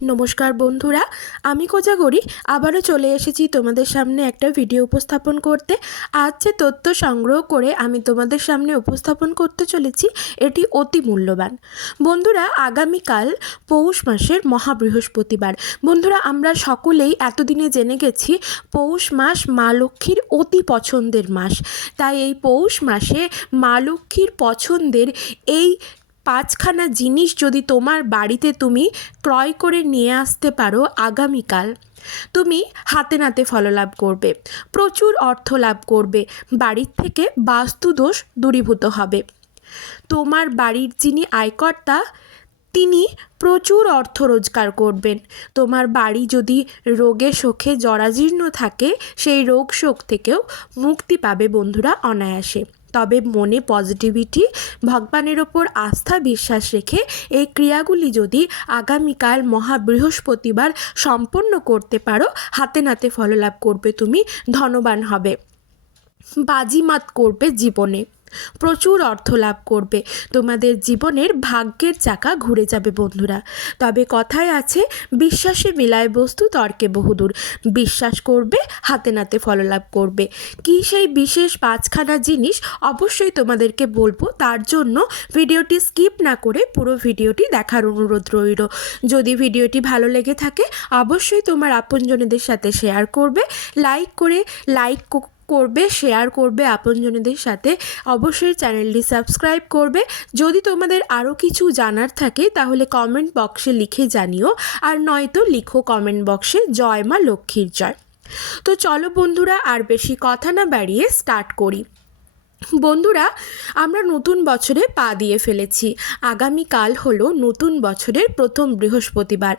নমস্কার বন্ধুরা, আমি কোজাগরি, আবারও চলে এসেছি তোমাদের সামনে একটা ভিডিও উপস্থাপন করতে। আজ যে তথ্য সংগ্রহ করে আমি তোমাদের সামনে উপস্থাপন করতে চলেছি, এটি অতি মূল্যবান। বন্ধুরা, আগামীকাল পৌষ মাসের মহাবৃহস্পতিবার। বন্ধুরা, আমরা সকলেই এতদিনে জেনে গেছি, পৌষ মাস মা লক্ষ্মীর অতি পছন্দের মাস। তাই এই পৌষ মাসে মা লক্ষ্মীর পছন্দের এই পাঁচখানা জিনিস যদি তোমার বাড়িতে তুমি ক্রয় করে নিয়ে আসতে পারো আগামীকাল, তুমি হাতে নাতে ফললাভ করবে, প্রচুর অর্থ লাভ করবে, বাড়ির থেকে বাস্তুদোষ দূরীভূত হবে। তোমার বাড়ির যিনি আয়কর্তা, তিনি প্রচুর অর্থ রোজগার করবেন। তোমার বাড়ি যদি রোগে শোকে জরাজীর্ণ থাকে, সেই রোগ শোক থেকেও মুক্তি পাবে বন্ধুরা অনায়াসে। তবে মনে পজিটিভিটি, ভগবানের ওপর আস্থা বিশ্বাস রেখে এই ক্রিয়াগুলি যদি আগামীকাল মহাবৃহস্পতিবার সম্পন্ন করতে পারো, হাতে নাতে ফললাভ করবে তুমি, ধনবান হবে। বাজিমাত করবে জীবনে। প্রচুর অর্থ লাভ করবে। তোমাদের জীবনের ভাগ্যের চাকা ঘুরে যাবে বন্ধুরা। তবে কথায় আছে, বিশ্বাসে মিলায় বস্তু, তর্কে বহুদূর। বিশ্বাস করবে, হাতে নাতে ফললাভ করবে। কি সেই বিশেষ পাঁচখানা জিনিস? অবশ্যই তোমাদেরকে বলব, তার জন্য ভিডিওটি স্কিপ না করে পুরো ভিডিওটি দেখার অনুরোধ রইল। যদি ভিডিওটি ভালো লেগে থাকে, অবশ্যই তোমার আপনজনেদের সাথে শেয়ার করবে। লাইক করে, লাইক করবে শেয়ার করবে আপনজনদের সাথে, অবশ্যই চ্যানেলটি সাবস্ক্রাইব করবে। যদি তোমাদের আরও কিছু জানার থাকে, তাহলে কমেন্ট বক্সে লিখে জানিও। আর নয়তো লিখো কমেন্ট বক্সে জয় মা লক্ষ্মীর জয়। তো চলো বন্ধুরা, আর বেশি কথা না বাড়িয়ে স্টার্ট করি। বন্ধুরা, আমরা নতুন বছরে পা দিয়ে ফেলেছি। আগামীকাল হলো নতুন বছরের প্রথম বৃহস্পতিবার।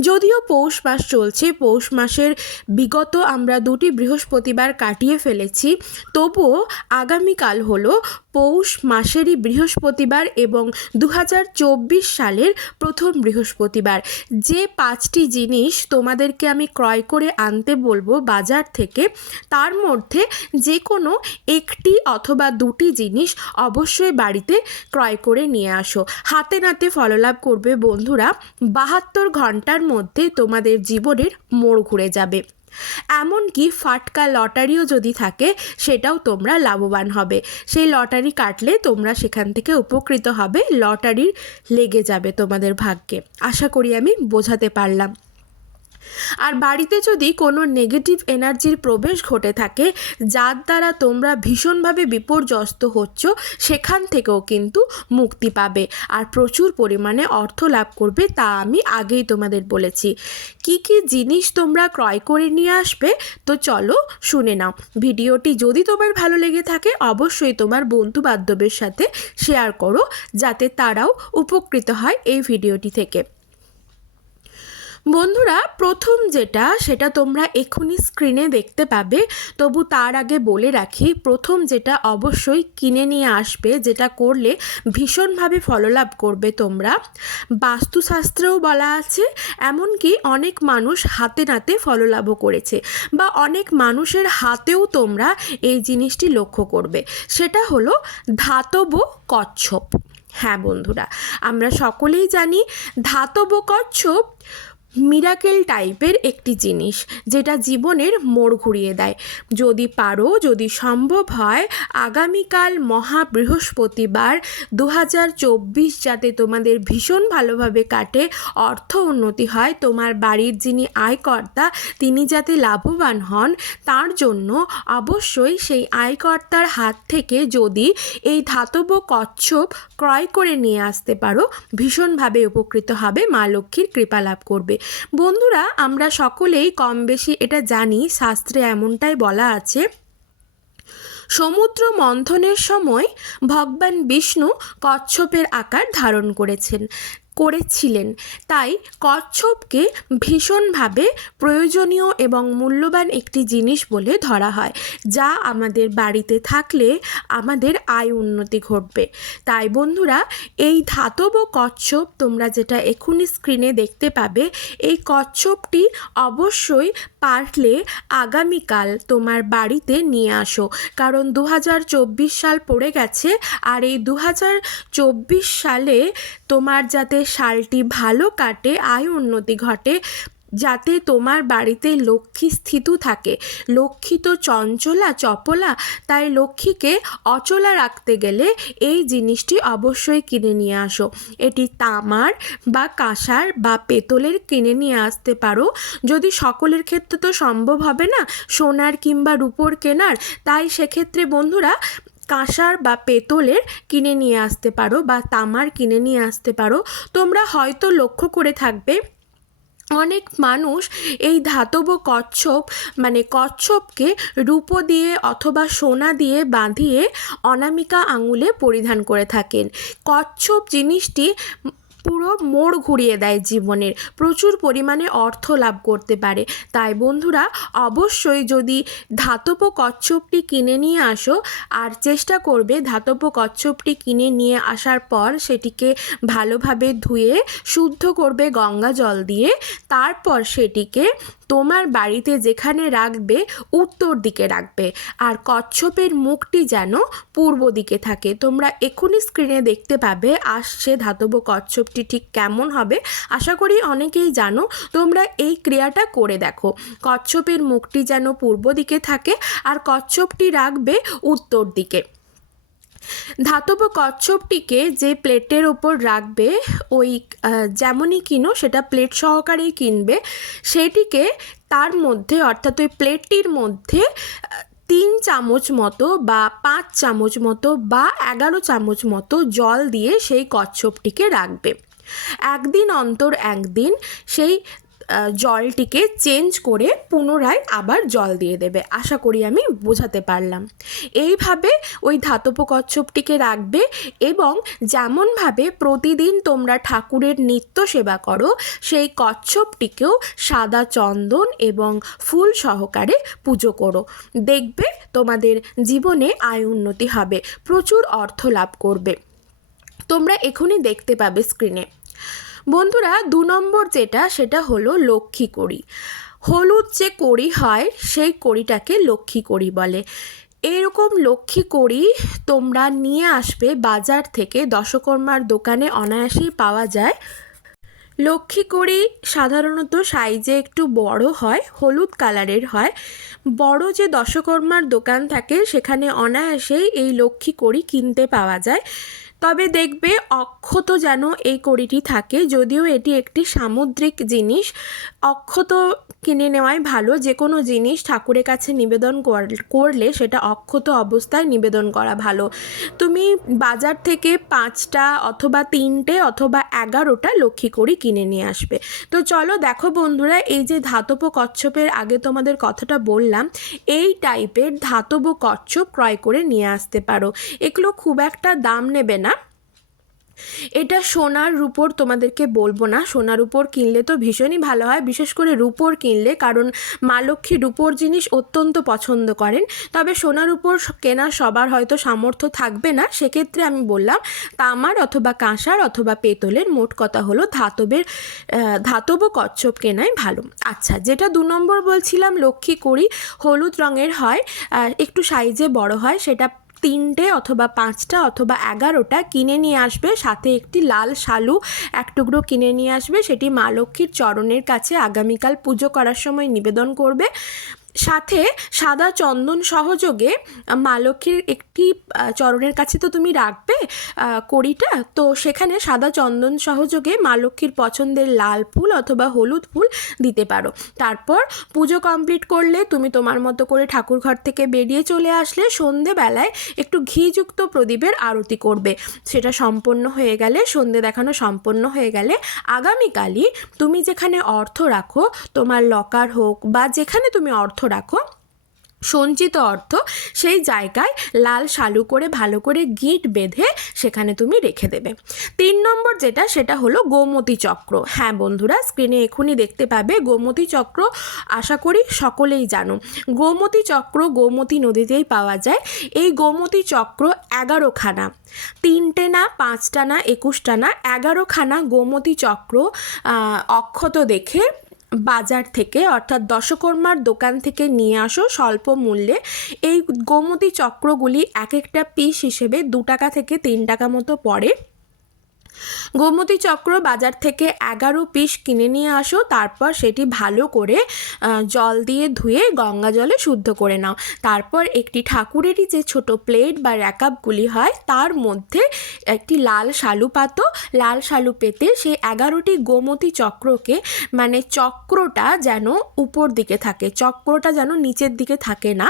যদিও পৌষ মাস চলছে, পৌষ মাসের বিগত আমরা দুটি বৃহস্পতিবার কাটিয়ে ফেলেছি। তবুও আগামীকাল হলো পৌষ মাসেরই বৃহস্পতিবার এবং দু হাজার চব্বিশ সালের প্রথম বৃহস্পতিবার। যে পাঁচটি জিনিস তোমাদেরকে আমি ক্রয় করে আনতে বলব বাজার থেকে, তার মধ্যে যে কোনো একটি অথবা দুটি জিনিস অবশ্যই বাড়িতে ক্রয় করে নিয়ে আসো। হাতে নাতে ফললাভ করবে বন্ধুরা, বাহাত্তর ঘণ্টার মধ্যে তোমাদের জীবনের মোড় ঘুরে যাবে। এমনকি ফাটকা লটারিও যদি থাকে, সেটাও তোমরা লাভবান হবে। সেই লটারি কাটলে তোমরা সেখান থেকে উপকৃত হবে, লটারির লেগে যাবে তোমাদের ভাগ্যে। আশা করি আমি বোঝাতে পারলাম। আর বাড়িতে যদি কোনো নেগেটিভ এনার্জির প্রবেশ ঘটে থাকে, যার দ্বারা তোমরা ভীষণভাবে বিপর্যস্ত হচ্ছ, সেখান থেকেও কিন্তু মুক্তি পাবে। আর প্রচুর পরিমাণে অর্থ লাভ করবে তা আমি আগেই তোমাদের বলেছি। কি কি জিনিস তোমরা ক্রয় করে নিয়ে আসবে, তো চলো শুনে নাও। ভিডিওটি যদি তোমার ভালো লেগে থাকে, অবশ্যই তোমার বন্ধু বান্ধবের সাথে শেয়ার করো, যাতে তারাও উপকৃত হয় এই ভিডিওটি থেকে। বন্ধুরা, প্রথম যেটা, সেটা তোমরা এক্ষুনি স্ক্রিনে দেখতে পাবে। তবু তার আগে বলে রাখি, প্রথম যেটা অবশ্যই কিনে নিয়ে আসবে, যেটা করলে ভীষণভাবে ফললাভ করবে তোমরা। বাস্তুশাস্ত্রেও বলা আছে, এমনকি অনেক মানুষ হাতে নাতে ফললাভও করেছে, বা অনেক মানুষের হাতেও তোমরা এই জিনিসটি লক্ষ্য করবে। সেটা হলো ধাতব কচ্ছপ। হ্যাঁ বন্ধুরা, আমরা সকলেই জানি ধাতব কচ্ছপ মিরাকেল টাইপের একটি জিনিস যেটা জীবনের মোড় ঘুরিয়ে দেয়। যদি পারো, যদি সম্ভব হয়, আগামীকাল মহা বৃহস্পতিবার দু হাজার চব্বিশ যাতে তোমাদের ভীষণ ভালোভাবে কাটে, অর্থ উন্নতি হয়, তোমার বাড়ির যিনি আয়কর্তা, তিনি যাতে লাভবান হন, তার জন্য অবশ্যই সেই আয়কর্তার হাত থেকে যদি এই ধাতব কচ্ছপ ক্রয় করে নিয়ে আসতে পারো, ভীষণভাবে উপকৃত হবে, মা লক্ষ্মীর কৃপা লাভ করবে। বন্ধুরা, আমরা সকলেই কম বেশি এটা জানি, শাস্ত্রে এমনটাই বলা আছে। সমুদ্র মন্থনের সময় ভগবান বিষ্ণু কচ্ছপের আকার ধারণ করেছেন। করেছিলেন। তাই কচ্ছপকে ভীষণভাবে প্রয়োজনীয় এবং মূল্যবান একটি জিনিস বলে ধরা হয়, যা আমাদের বাড়িতে থাকলে আমাদের আয় উন্নতি ঘটবে। তাই বন্ধুরা, এই ধাতব কচ্ছপ তোমরা যেটা এক্ষুনি স্ক্রিনে দেখতে পাবে, এই কচ্ছপটি অবশ্যই পারলে আগামীকাল তোমার বাড়িতে নিয়ে আসো। কারণ দু হাজার চব্বিশ সাল পড়ে গেছে, আর এই দু হাজার চব্বিশ সালে তোমার যাতে সালটি ভালো কাটে, আয় উন্নতি ঘটে, যাতে তোমার বাড়িতে লক্ষ্মী স্থিত থাকে। লক্ষ্মী তো চঞ্চলা, চপলা, তাই লক্ষ্মীকে অচলা রাখতে গেলে এই জিনিসটি অবশ্যই কিনে নিয়ে আসো। এটি তামার বা কাঁসার বা পেতলের কিনে নিয়ে আসতে পারো। যদি সকলের ক্ষেত্রে তো সম্ভব হবে না, সোনার কিংবা রূপোর কেনার, তাই সেক্ষেত্রে বন্ধুরা কাঁসার বা পেতলের কিনে নিয়ে আসতে পারো বা তামার কিনে নিয়ে আসতে পারো। তোমরা হয়তো লক্ষ্য করে থাকবে, অনেক মানুষ এই ধাতব কচ্ছপ মানে কচ্ছপকে রূপো দিয়ে অথবা সোনা দিয়ে বাঁধিয়ে অনামিকা আঙুলে পরিধান করে থাকেন। কচ্ছপ জিনিসটি পুরো মোড় ঘুরিয়ে দেয় জীবনের। প্রচুর পরিমাণে অর্থ লাভ করতে পারে। তাই বন্ধুরা, অবশ্যই যদি ধাতব কচ্ছপটি কিনে নিয়ে আসো, আর চেষ্টা করবে ধাতব কচ্ছপটি কিনে নিয়ে আসার পর সেটিকে ভালোভাবে ধুয়ে, শুদ্ধ করবে গঙ্গা জল দিয়ে। তারপর সেটিকে তোমার বাড়িতে যেখানে রাখবে, উত্তর দিকে রাখবে। আর কচ্ছপের মুখটি যেন পূর্ব দিকে থাকে। তোমরা এক্ষুনি স্ক্রিনে দেখতে পাবে, আসছে ধাতব কচ্ছপটি ঠিক কেমন হবে? আশা করি অনেকেই জানো। তোমরা এই ক্রিয়াটা করে দেখো। কচ্ছপের মুখটি যেন পূর্ব দিকে থাকে আর কচ্ছপটি রাখবে উত্তর দিকে। ধাতব কচ্ছপটিকে যে প্লেটের ওপর রাখবে, ওই যেমনই কিনো, সেটা প্লেট সহকারেই কিনবে। সেটিকে তার মধ্যে, অর্থাৎ ওই প্লেটটির মধ্যে তিন চামচ মতো বা পাঁচ চামচ মতো বা এগারো চামচ মতো জল দিয়ে সেই কচ্ছপটিকে রাখবে। একদিন অন্তর একদিন সেই জলটিকে চেঞ্জ করে পুনরায় আবার জল দিয়ে দেবে। আশা করি আমি বোঝাতে পারলাম। এইভাবে ওই ধাতব কচ্ছপটিকে রাখবে এবং যেমনভাবে প্রতিদিন তোমরা ঠাকুরের নিত্য সেবা করো, সেই কচ্ছপটিকেও সাদা চন্দন এবং ফুল সহকারে পুজো করো। দেখবে তোমাদের জীবনে আয় উন্নতি হবে, প্রচুর অর্থ লাভ করবে। তোমরা এখনই দেখতে পাবে স্ক্রিনে বন্ধুরা, দু নম্বর যেটা, সেটা হলো লক্ষ্মী কড়ি। হলুদ যে কড়ি হয়, সেই কড়িটাকে লক্ষ্মী কড়ি বলে। এরকম লক্ষ্মী কড়ি তোমরা নিয়ে আসবে বাজার থেকে, দশকর্মার দোকানে অনায়াসেই পাওয়া যায়। লক্ষ্মী কড়ি সাধারণত সাইজে একটু বড় হয়, হলুদ কালারের হয়। বড় যে দশকর্মার দোকান থাকে, সেখানে অনায়াসেই এই লক্ষ্মী কড়ি কিনতে পাওয়া যায়। তবে দেখবে অক্ষত যেন এই কড়িটি থাকে যদিও এটি একটি সামুদ্রিক জিনিস। অক্ষত কিনে নেওয়াই ভালো। যে কোনো জিনিস ঠাকুরের কাছে নিবেদন কর- করলে সেটা অক্ষত অবস্থায় নিবেদন করা ভালো। তুমি বাজার থেকে পাঁচটা অথবা তিনটে অথবা এগারোটা লক্ষ্মী কড়ি কিনে নিয়ে আসবে। তো চলো দেখো বন্ধুরা, এই যে ধাতব কচ্ছপের আগে তোমাদের কথাটা বললাম, এই টাইপের ধাতব কচ্ছপ ক্রয় করে নিয়ে আসতে পারো। এগুলো খুব একটা দাম নেবে না। এটা সোনার রূপোর তোমাদেরকে বলব না। সোনার উপর কিনলে তো ভীষণই ভালো হয়, বিশেষ করে রূপোর কিনলে, কারণ মা লক্ষ্মী রূপোর জিনিস অত্যন্ত পছন্দ করেন। তবে সোনার উপর কেনার সবার হয়তো সামর্থ্য থাকবে না। সেক্ষেত্রে আমি বললাম, তামার অথবা কাঁসার অথবা পেতলের মোট কথা হলো ধাতবের ধাতব কচ্ছপ কেনাই ভালো। আচ্ছা যেটা দু নম্বর বলছিলাম, লক্ষ্মী করি হলুদ রঙের হয় একটু সাইজে বড় হয়, সেটা তিনটে অথবা পাঁচটা অথবা এগারোটা কিনে নিয়ে আসবে। সাথে একটি লাল শালু এক টুকরো কিনে নিয়ে আসবে। সেটি মা লক্ষ্মীর চরণের কাছে আগামীকাল পুজো করার সময় নিবেদন করবে। সাথে সাদা চন্দন সহযোগে মা লক্ষ্মীর একটি চরণের কাছে তো তুমি রাখবে কড়িটা, তো সেখানে সাদা চন্দন সহযোগে মা লক্ষ্মীর পছন্দের লাল ফুল অথবা হলুদ ফুল দিতে পারো। তারপর পুজো কমপ্লিট করলে তুমি তোমার মতো করে ঠাকুর ঘর থেকে বেরিয়ে চলে আসলে সন্ধেবেলায় একটু ঘিযুক্ত প্রদীপের আরতি করবে। সেটা সম্পন্ন হয়ে গেলে, সন্ধে দেখানো সম্পন্ন হয়ে গেলে আগামীকালই তুমি যেখানে অর্থ রাখো, তোমার লকার হোক বা যেখানে তুমি অর্থ রাখো। সঞ্চিত অর্থ সেই জায়গায় লাল শালু করে ভালো করে গিঁট বেঁধে সেখানে তুমি রেখে দেবে। তিন নম্বর যেটা, সেটা হলো গোমতী চক্র। হ্যাঁ বন্ধুরা স্ক্রিনে এখনই দেখতে পাবে গোমতী চক্র। আশা করি সকলেই জানো। গোমতী চক্র গোমতী নদীতেই পাওয়া যায়। এই গোমতী চক্র এগারোখানা। তিনটে না, পাঁচটা না, একুশটা না, এগারোখানা গোমতী চক্র অক্ষত দেখে বাজার থেকে, অর্থাৎ দশকর্মার দোকান থেকে নিয়ে আসো স্বল্প মূল্যে। এই গোমতী চক্রগুলি এক একটা পিস হিসেবে দু টাকা থেকে তিন টাকা মতো পড়ে। গোমতী চক্র বাজার থেকে এগারো পিস কিনে নিয়ে আসো, তারপর সেটি ভালো করে জল দিয়ে ধুয়ে গঙ্গা জলে শুদ্ধ করে নাও। তারপর একটি ঠাকুরেরই যে ছোট প্লেট বা র্যাকাপগুলি হয়, তার মধ্যে একটি লাল শালু পাতো। লাল শালু পেতে সেই এগারোটি গোমতী চক্রকে মানে চক্রটা যেন উপর দিকে থাকে, চক্রটা যেন নিচের দিকে থাকে না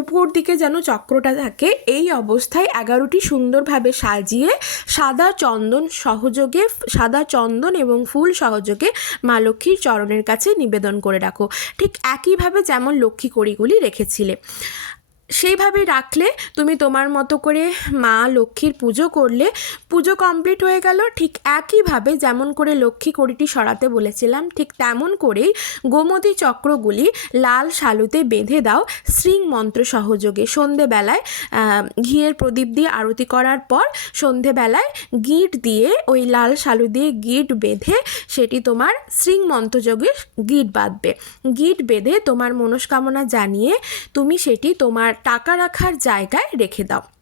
উপর দিকে যেন চক্রটা থাকে। এই অবস্থায় এগারোটি সুন্দরভাবে সাজিয়ে সাদা চন্দন সহযোগে, সাদা চন্দন এবং ফুল সহযোগে মা লক্ষ্মীর চরণের কাছে নিবেদন করে রাখো। ঠিক একইভাবে যেমন লক্ষ্মী কড়িগুলি রেখেছিলে। সেইভাবে রাখলে তুমি তোমার মতো করে মা লক্ষ্মীর পুজো করলে পুজো কমপ্লিট হয়ে গেল। ঠিক একইভাবে যেমন করে লক্ষ্মী কড়িটি সরাতে বলেছিলাম, ঠিক তেমন করেই গোমতী চক্রগুলি লাল শালুতে বেঁধে দাও শ্রীং মন্ত্র সহযোগে। সন্ধেবেলায় ঘিয়ের প্রদীপ দিয়ে আরতি করার পর সন্ধেবেলায় গিট দিয়ে, ওই লাল শালু দিয়ে গিট বেঁধে সেটি তোমার শ্রীং মন্ত্রযোগে গিট বাঁধবে। গিট বেঁধে তোমার মনস্কামনা জানিয়ে তুমি সেটি তোমার টাকা রাখার জায়গায় রেখে দাও।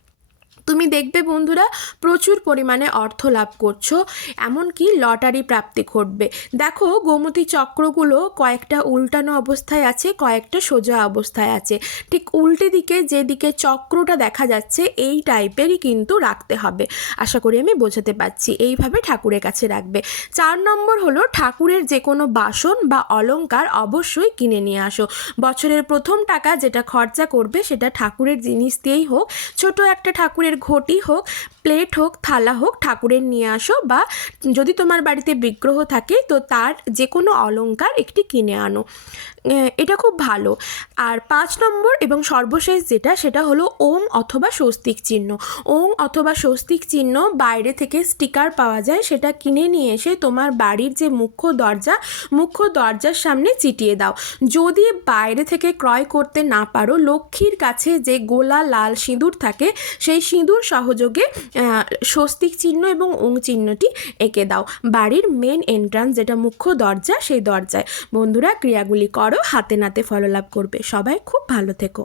তুমি দেখবে বন্ধুরা, প্রচুর পরিমাণে অর্থ লাভ করছ, এমনকি লটারি প্রাপ্তি ঘটবে। দেখো, গোমতী চক্রগুলো কয়েকটা উল্টানো অবস্থায় আছে, কয়েকটা সোজা অবস্থায় আছে। ঠিক উল্টে দিকে, যেদিকে চক্রটা দেখা যাচ্ছে, এই টাইপেরই কিন্তু রাখতে হবে। আশা করি আমি বোঝাতে পারছি, এইভাবে ঠাকুরের কাছে রাখবে। চার নম্বর হলো, ঠাকুরের যে কোনো বাসন বা অলঙ্কার অবশ্যই কিনে নিয়ে আসো। বছরের প্রথম টাকা যেটা খরচা করবে, সেটা ঠাকুরের জিনিস দিয়েই হোক। ছোট একটা ঠাকুরের ঘটি হোক, প্লেট হোক, থালা হোক, ঠাকুরের নিয়ে আসো বা যদি তোমার বাড়িতে বিগ্রহ থাকে, তো তার যে কোনো অলঙ্কার একটি কিনে আনো। এটা খুব ভালো। আর পাঁচ নম্বর এবং সর্বশেষ যেটা, সেটা হলো ওম অথবা স্বস্তিক চিহ্ন। ওম অথবা স্বস্তিক চিহ্ন বাইরে থেকে স্টিকার পাওয়া যায়, সেটা কিনে নিয়ে এসে তোমার বাড়ির যে মুখ্য দরজা, মুখ্য দরজার সামনে চিটিয়ে দাও। যদি বাইরে থেকে ক্রয় করতে না পারো, লক্ষ্মীর কাছে যে গোলা লাল সিঁদুর থাকে, সেই সিঁদুর সহযোগে স্বস্তিক চিহ্ন এবং ওং চিহ্নটি এঁকে দাও। বাড়ির মেন এন্ট্রান্স যেটা মুখ্য দরজা, সেই দরজায়। বন্ধুরা, ক্রিয়াগুলি করো হাতে নাতে ফললাভ করবে। সবাই খুব ভালো থেকো।